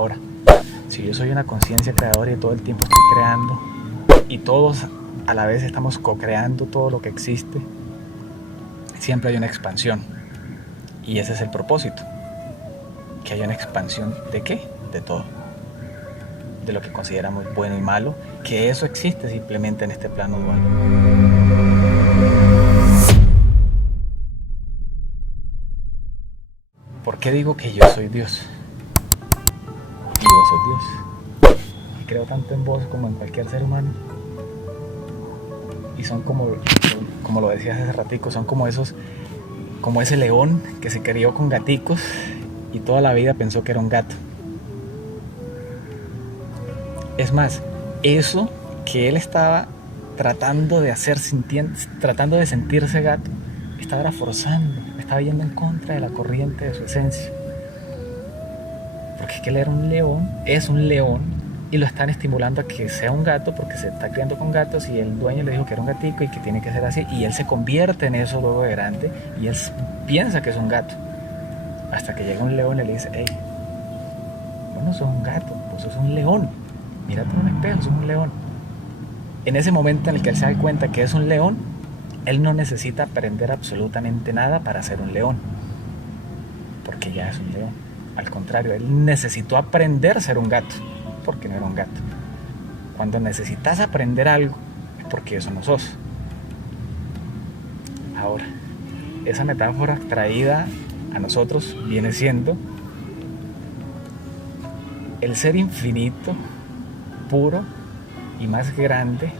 Ahora, si yo soy una conciencia creadora y todo el tiempo estoy creando, y todos a la vez estamos co-creando todo lo que existe, siempre hay una expansión. Y ese es el propósito. Que haya una expansión ¿de qué? De todo. De lo que consideramos bueno y malo, que eso existe simplemente en este plano dual. ¿Por qué digo que yo soy Dios? Y vos sos Dios. Y creo tanto en vos como en cualquier ser humano. Y son como lo decías hace ratico, son como ese león que se crió con gaticos y toda la vida pensó que era un gato. Es más, eso que él estaba tratando de hacer, tratando de sentirse gato, estaba forzando, estaba yendo en contra de la corriente de su esencia. Porque es que él era un león, es un león, y lo están estimulando a que sea un gato porque se está criando con gatos y el dueño le dijo que era un gatico y que tiene que ser así, y él se convierte en eso luego de grande y él piensa que es un gato. Hasta que llega un león y le dice, hey, vos no sos un gato, vos sos un león. Mírate en un espejo, sos un león. En ese momento en el que él se da cuenta que es un león, él no necesita aprender absolutamente nada para ser un león, porque ya es un león. Al contrario, él necesitó aprender a ser un gato, porque no era un gato. Cuando necesitas aprender algo, es porque eso no sos. Ahora, esa metáfora traída a nosotros viene siendo el ser infinito, puro y más grande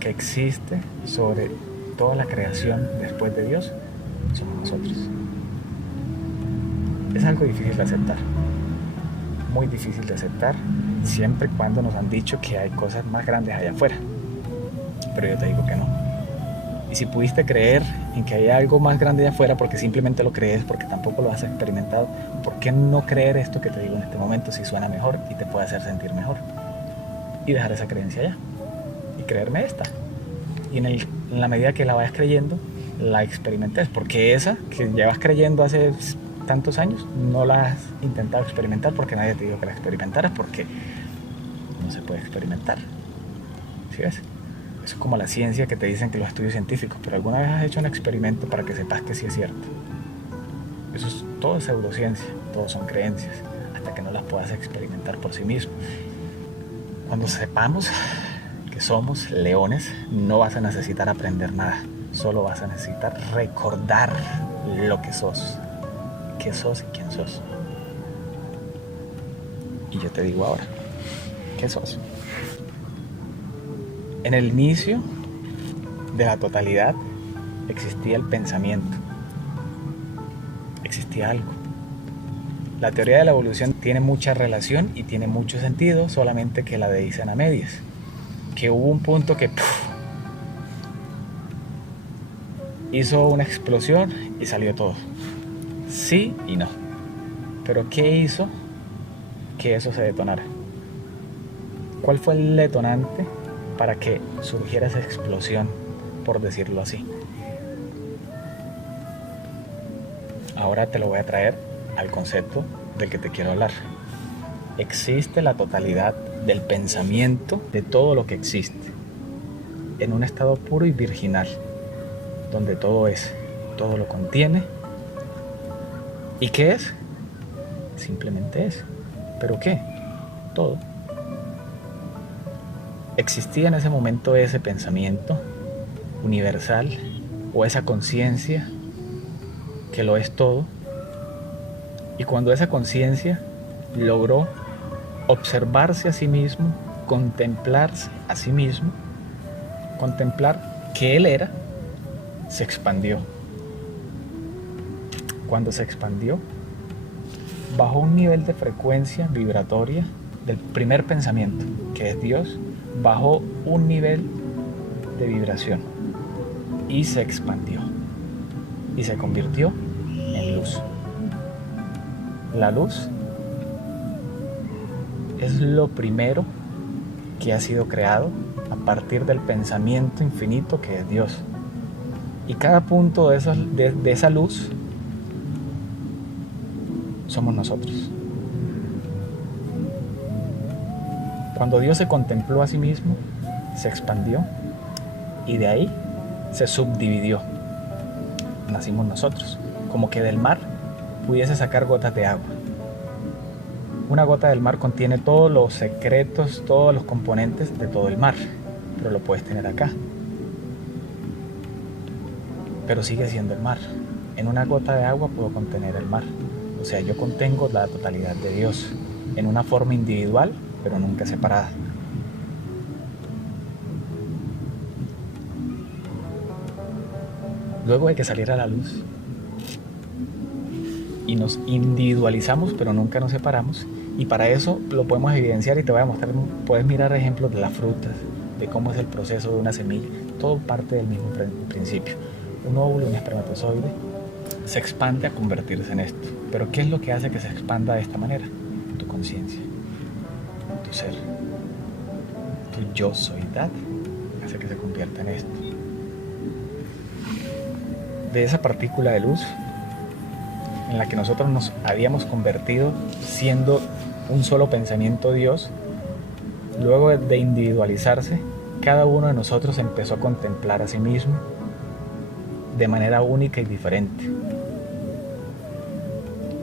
que existe sobre toda la creación después de Dios, somos nosotros. Es algo difícil de aceptar, muy difícil de aceptar, siempre y cuando nos han dicho que hay cosas más grandes allá afuera, pero yo te digo que no. Y si pudiste creer en que hay algo más grande allá afuera porque simplemente lo crees, porque tampoco lo has experimentado, ¿por qué no creer esto que te digo en este momento si suena mejor y te puede hacer sentir mejor? Y dejar esa creencia allá y creerme esta. Y en la medida que la vayas creyendo, la experimentes, porque esa que llevas creyendo hace tantos años no la has intentado experimentar porque nadie te dijo que la experimentaras, porque no se puede experimentar. ¿Sí ves? Eso es como la ciencia que te dicen que los estudios científicos, pero alguna vez has hecho un experimento para que sepas que sí es cierto. Eso es todo pseudociencia, todo son creencias, hasta que no las puedas experimentar por sí mismo. Cuando sepamos que somos leones, no vas a necesitar aprender nada, solo vas a necesitar recordar lo que sos, qué sos y quién sos. Y yo te digo ahora, ¿qué sos? En el inicio de la totalidad existía el pensamiento, existía algo. La teoría de la evolución tiene mucha relación y tiene mucho sentido, solamente que la dicen a medias. Que hubo un punto que hizo una explosión y salió todo. Sí y no. Pero ¿qué hizo que eso se detonara? ¿Cuál fue el detonante para que surgiera esa explosión, por decirlo así? Ahora te lo voy a traer al concepto del que te quiero hablar. Existe la totalidad del pensamiento de todo lo que existe, en un estado puro y virginal, donde todo es, todo lo contiene. ¿Y qué es? Simplemente es. ¿Pero qué? Todo. Existía en ese momento ese pensamiento universal o esa conciencia que lo es todo, y cuando esa conciencia logró observarse a sí mismo, contemplarse a sí mismo, contemplar que él era, se expandió. Cuando se expandió, bajó un nivel de frecuencia vibratoria del primer pensamiento, que es Dios, bajó un nivel de vibración y se expandió y se convirtió en luz. La luz es lo primero que ha sido creado a partir del pensamiento infinito que es Dios. Y cada punto de esa luz somos nosotros. Cuando Dios se contempló a sí mismo, se expandió y de ahí se subdividió. Nacimos nosotros, como que del mar pudiese sacar gotas de agua. Una gota del mar contiene todos los secretos, todos los componentes de todo el mar, pero lo puedes tener acá. Pero sigue siendo el mar. En una gota de agua puedo contener el mar. O sea, yo contengo la totalidad de Dios en una forma individual, pero nunca separada. Luego de que saliera la luz y nos individualizamos, pero nunca nos separamos, y para eso lo podemos evidenciar y te voy a mostrar, puedes mirar ejemplos de las frutas, de cómo es el proceso de una semilla, todo parte del mismo principio. Un óvulo, un espermatozoide, se expande a convertirse en esto. Pero ¿qué es lo que hace que se expanda de esta manera? Tu conciencia, tu ser, tu yo soidad, hace que se convierta en esto. De esa partícula de luz en la que nosotros nos habíamos convertido siendo un solo pensamiento Dios, luego de individualizarse, cada uno de nosotros empezó a contemplar a sí mismo de manera única y diferente.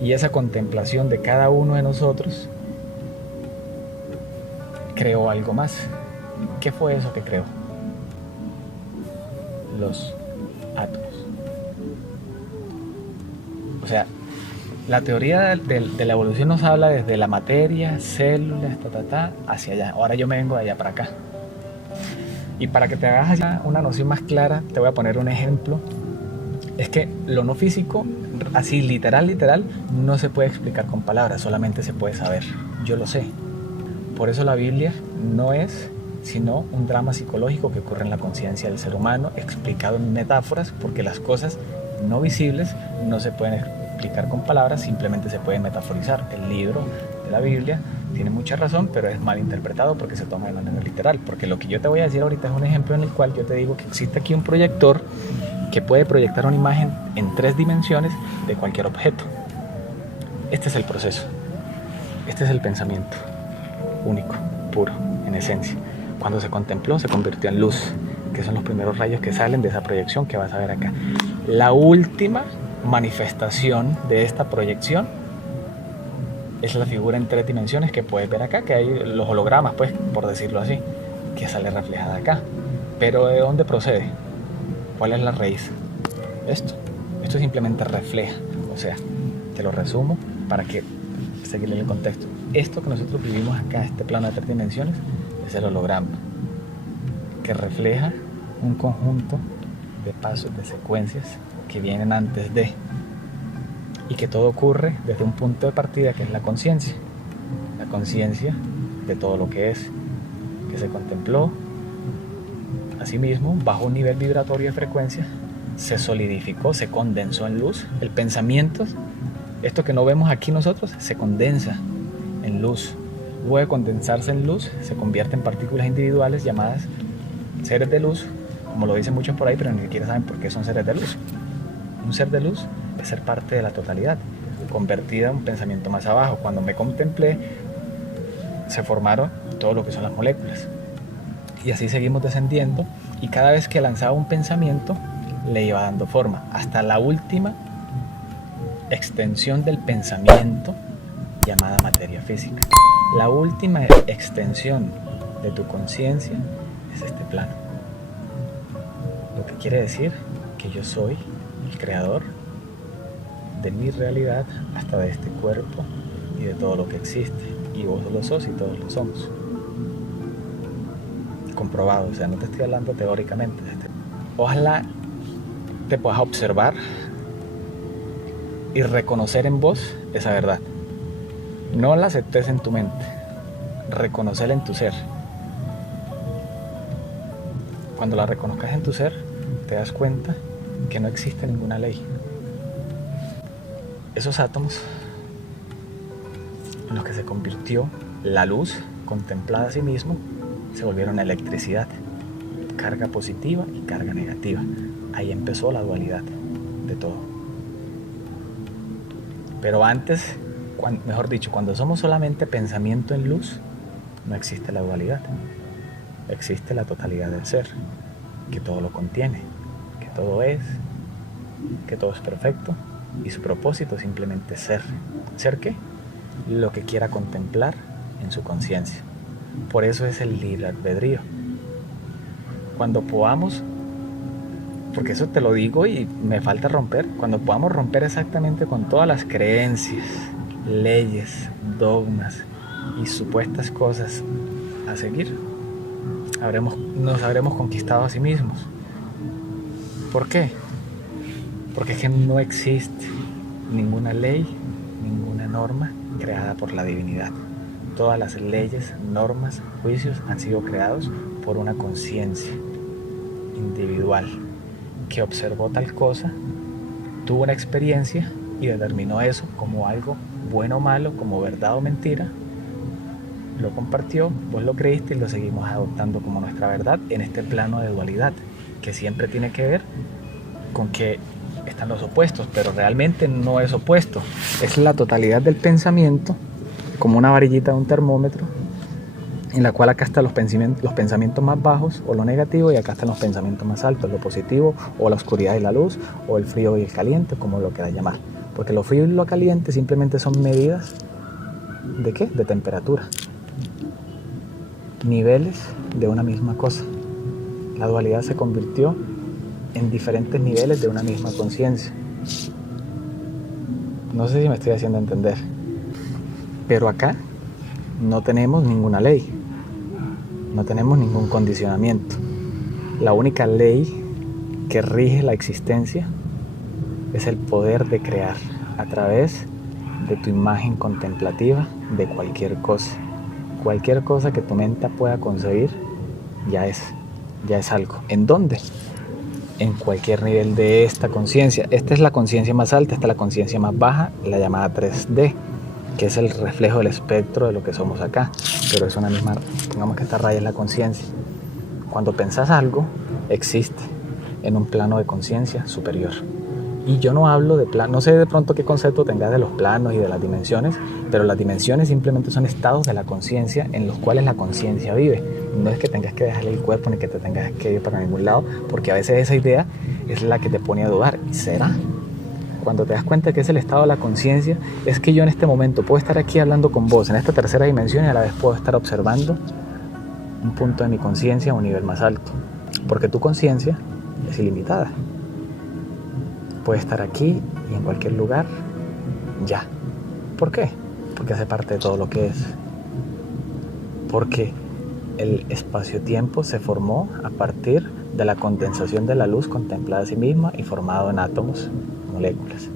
Y esa contemplación de cada uno de nosotros creó algo más. ¿Qué fue eso que creó? Los átomos. O sea, la teoría de la evolución nos habla desde la materia, células, hacia allá. Ahora yo me vengo de allá para acá. Y para que te hagas ya una noción más clara, te voy a poner un ejemplo. Es que lo no físico, así literal, no se puede explicar con palabras, solamente se puede saber. Yo lo sé. Por eso la Biblia no es sino un drama psicológico que ocurre en la conciencia del ser humano, explicado en metáforas, porque las cosas no visibles no se pueden explicar con palabras, simplemente se pueden metaforizar. El libro de la Biblia tiene mucha razón, pero es mal interpretado porque se toma de manera literal. Porque lo que yo te voy a decir ahorita es un ejemplo en el cual yo te digo que existe aquí un proyector que puede proyectar una imagen en 3 dimensiones de cualquier objeto. Este es el proceso. Este es el pensamiento único, puro, en esencia. Cuando se contempló, se convirtió en luz, que son los primeros rayos que salen de esa proyección que vas a ver acá. La última manifestación de esta proyección es la figura en 3 dimensiones que puedes ver acá, que hay los hologramas, pues, por decirlo así, que sale reflejada acá. Pero ¿de dónde procede? ¿Cuál es la raíz? Esto simplemente refleja. O sea, te lo resumo para que seguirle el contexto. Esto que nosotros vivimos acá, este plano de 3 dimensiones, es el holograma, que refleja un conjunto de pasos, de secuencias que vienen antes de, y que todo ocurre desde un punto de partida que es la conciencia de todo lo que es, que se contempló a sí mismo bajo un nivel vibratorio de frecuencia, se solidificó, se condensó en luz. El pensamiento, esto que no vemos aquí nosotros, se condensa en luz. Luego de condensarse en luz, se convierte en partículas individuales llamadas seres de luz, como lo dicen muchos por ahí, pero ni siquiera saben por qué son seres de luz. Un ser de luz es ser parte de la totalidad, convertida en un pensamiento más abajo. Cuando me contemplé, se formaron todo lo que son las moléculas. Y así seguimos descendiendo, y cada vez que lanzaba un pensamiento, le iba dando forma, hasta la última extensión del pensamiento, llamada materia física. La última extensión de tu conciencia es este plano. Lo que quiere decir que yo soy el creador de mi realidad, hasta de este cuerpo y de todo lo que existe. Y vos lo sos y todos lo somos. Comprobado, o sea, no te estoy hablando teóricamente. Ojalá te puedas observar y reconocer en vos esa verdad. No la aceptes en tu mente, reconocerla en tu ser. Cuando la reconozcas en tu ser, te das cuenta que no existe ninguna ley. Esos átomos en los que se convirtió la luz contemplada a sí mismo, se volvieron electricidad, carga positiva y carga negativa. Ahí empezó la dualidad de todo. Pero antes, mejor dicho, cuando somos solamente pensamiento en luz, no existe la dualidad. Existe la totalidad del ser, que todo lo contiene, que todo es perfecto y su propósito es simplemente ser. ¿Ser qué? Lo que quiera contemplar en su conciencia. Por eso es el libre albedrío. Cuando podamos, porque eso te lo digo y me falta romper, cuando podamos romper exactamente con todas las creencias, leyes, dogmas y supuestas cosas a seguir, nos habremos conquistado a sí mismos. ¿Por qué? Porque es que no existe ninguna ley, ninguna norma creada por la divinidad. Todas las leyes, normas, juicios han sido creados por una conciencia individual que observó tal cosa, tuvo una experiencia y determinó eso como algo bueno o malo, como verdad o mentira, lo compartió, vos lo creíste y lo seguimos adoptando como nuestra verdad en este plano de dualidad, que siempre tiene que ver con que están los opuestos, pero realmente no es opuesto, es la totalidad del pensamiento, como una varillita de un termómetro, en la cual acá están los pensamientos más bajos o lo negativo, y acá están los pensamientos más altos, lo positivo o la oscuridad y la luz, o el frío y el caliente, como lo quieras llamar, porque lo frío y lo caliente simplemente son medidas ¿de qué? De temperatura, niveles de una misma cosa. La dualidad se convirtió en diferentes niveles de una misma conciencia. No sé si me estoy haciendo entender, pero acá no tenemos ninguna ley, no tenemos ningún condicionamiento. La única ley que rige la existencia es el poder de crear a través de tu imagen contemplativa de cualquier cosa. Cualquier cosa que tu mente pueda concebir ya es algo. ¿En dónde? En cualquier nivel de esta conciencia. Esta es la conciencia más alta, esta es la conciencia más baja, la llamada 3D, que es el reflejo del espectro de lo que somos acá, pero es una misma, digamos que esta raya es la conciencia. Cuando pensás algo, existe en un plano de conciencia superior. Y yo no hablo de planos, no sé de pronto qué concepto tengas de los planos y de las dimensiones, pero las dimensiones simplemente son estados de la conciencia en los cuales la conciencia vive. No es que tengas que dejarle el cuerpo ni que te tengas que ir para ningún lado, porque a veces esa idea es la que te pone a dudar. ¿Y será? Cuando te das cuenta que es el estado de la conciencia, es que yo en este momento puedo estar aquí hablando con vos en esta tercera dimensión y a la vez puedo estar observando un punto de mi conciencia a un nivel más alto, porque tu conciencia es ilimitada. Puede estar aquí y en cualquier lugar, ya. ¿Por qué? Porque hace parte de todo lo que es. Porque el espacio-tiempo se formó a partir de la condensación de la luz contemplada a sí misma y formado en átomos, moléculas.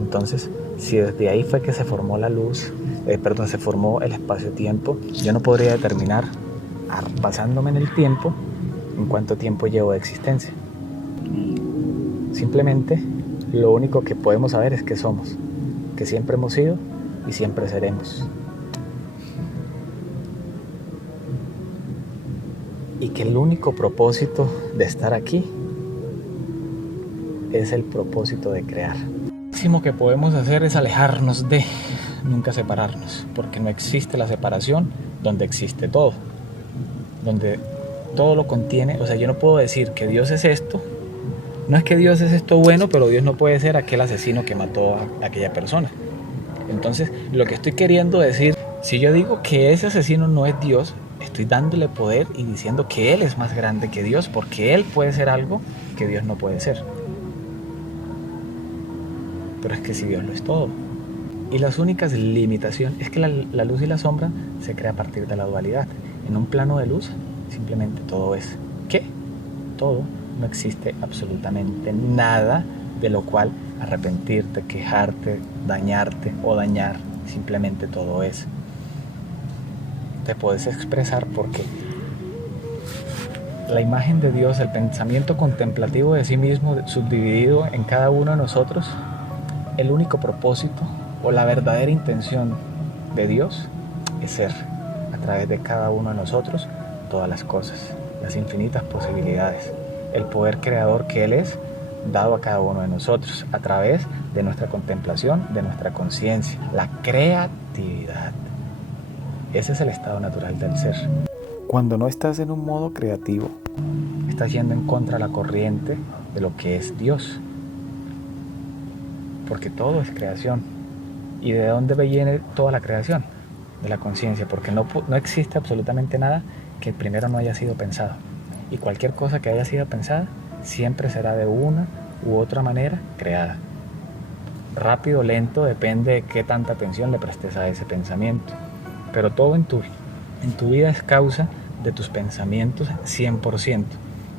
Entonces, si desde ahí fue que se formó la luz, se formó el espacio-tiempo, yo no podría determinar, basándome en el tiempo, en cuánto tiempo llevo de existencia. Simplemente lo único que podemos saber es que somos, que siempre hemos sido y siempre seremos. Y que el único propósito de estar aquí es el propósito de crear. Lo máximo que podemos hacer es alejarnos de, nunca separarnos, porque no existe la separación donde existe todo, donde todo lo contiene. O sea, yo no puedo decir que Dios es esto. No es que Dios es esto bueno, pero Dios no puede ser aquel asesino que mató a aquella persona. Entonces, lo que estoy queriendo decir, si yo digo que ese asesino no es Dios, estoy dándole poder y diciendo que Él es más grande que Dios, porque Él puede ser algo que Dios no puede ser. Pero es que si Dios lo es todo. Y las únicas limitaciones es que la luz y la sombra se crea a partir de la dualidad. En un plano de luz, simplemente todo es. ¿Qué? Todo. No existe absolutamente nada de lo cual arrepentirte, quejarte, dañarte o dañar. Simplemente todo es. Te puedes expresar porque la imagen de Dios, el pensamiento contemplativo de sí mismo, subdividido en cada uno de nosotros, el único propósito o la verdadera intención de Dios es ser, a través de cada uno de nosotros, todas las cosas, las infinitas posibilidades, el poder creador que Él es, dado a cada uno de nosotros, a través de nuestra contemplación, de nuestra conciencia, la creatividad. Ese es el estado natural del ser. Cuando no estás en un modo creativo, estás yendo en contra de la corriente de lo que es Dios. Porque todo es creación. ¿Y de dónde viene toda la creación? De la conciencia, porque no existe absolutamente nada que primero no haya sido pensado. Y cualquier cosa que haya sido pensada siempre será de una u otra manera creada. Rápido o lento depende de qué tanta atención le prestes a ese pensamiento. Pero todo en tu vida es causa de tus pensamientos 100%.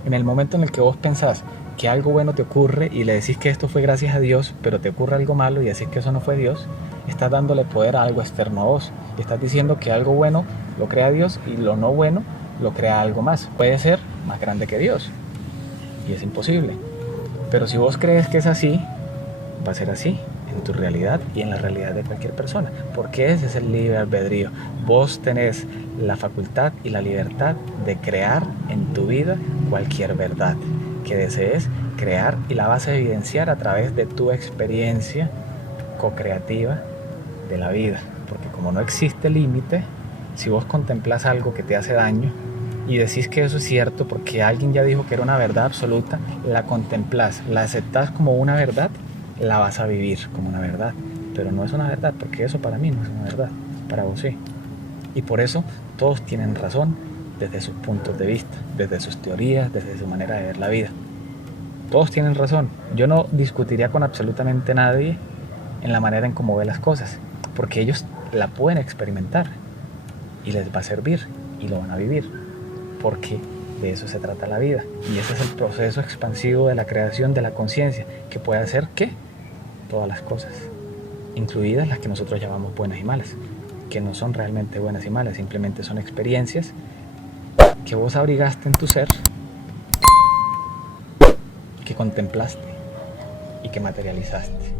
En el momento en el que vos pensás que algo bueno te ocurre y le decís que esto fue gracias a Dios, pero te ocurre algo malo y decís que eso no fue Dios, estás dándole poder a algo externo a vos. Estás diciendo que algo bueno lo crea Dios y lo no bueno lo crea algo más. Puede ser más grande que Dios y es imposible. Pero si vos crees que es así, va a ser así en tu realidad y en la realidad de cualquier persona, porque ese es el libre albedrío. Vos tenés la facultad y la libertad de crear en tu vida cualquier verdad que desees crear y la vas a evidenciar a través de tu experiencia co-creativa de la vida, porque como no existe límite, si vos contemplas algo que te hace daño y decís que eso es cierto porque alguien ya dijo que era una verdad absoluta, la contemplás, la aceptás como una verdad, la vas a vivir como una verdad, pero no es una verdad, porque eso para mí no es una verdad, para vos sí. Y por eso todos tienen razón desde sus puntos de vista, desde sus teorías, desde su manera de ver la vida. Todos tienen razón. Yo no discutiría con absolutamente nadie en la manera en cómo ve las cosas, porque ellos la pueden experimentar y les va a servir y lo van a vivir, porque de eso se trata la vida. Y ese es el proceso expansivo de la creación de la conciencia, que puede hacer que todas las cosas, incluidas las que nosotros llamamos buenas y malas, que no son realmente buenas y malas, simplemente son experiencias que vos abrigaste en tu ser, que contemplaste y que materializaste.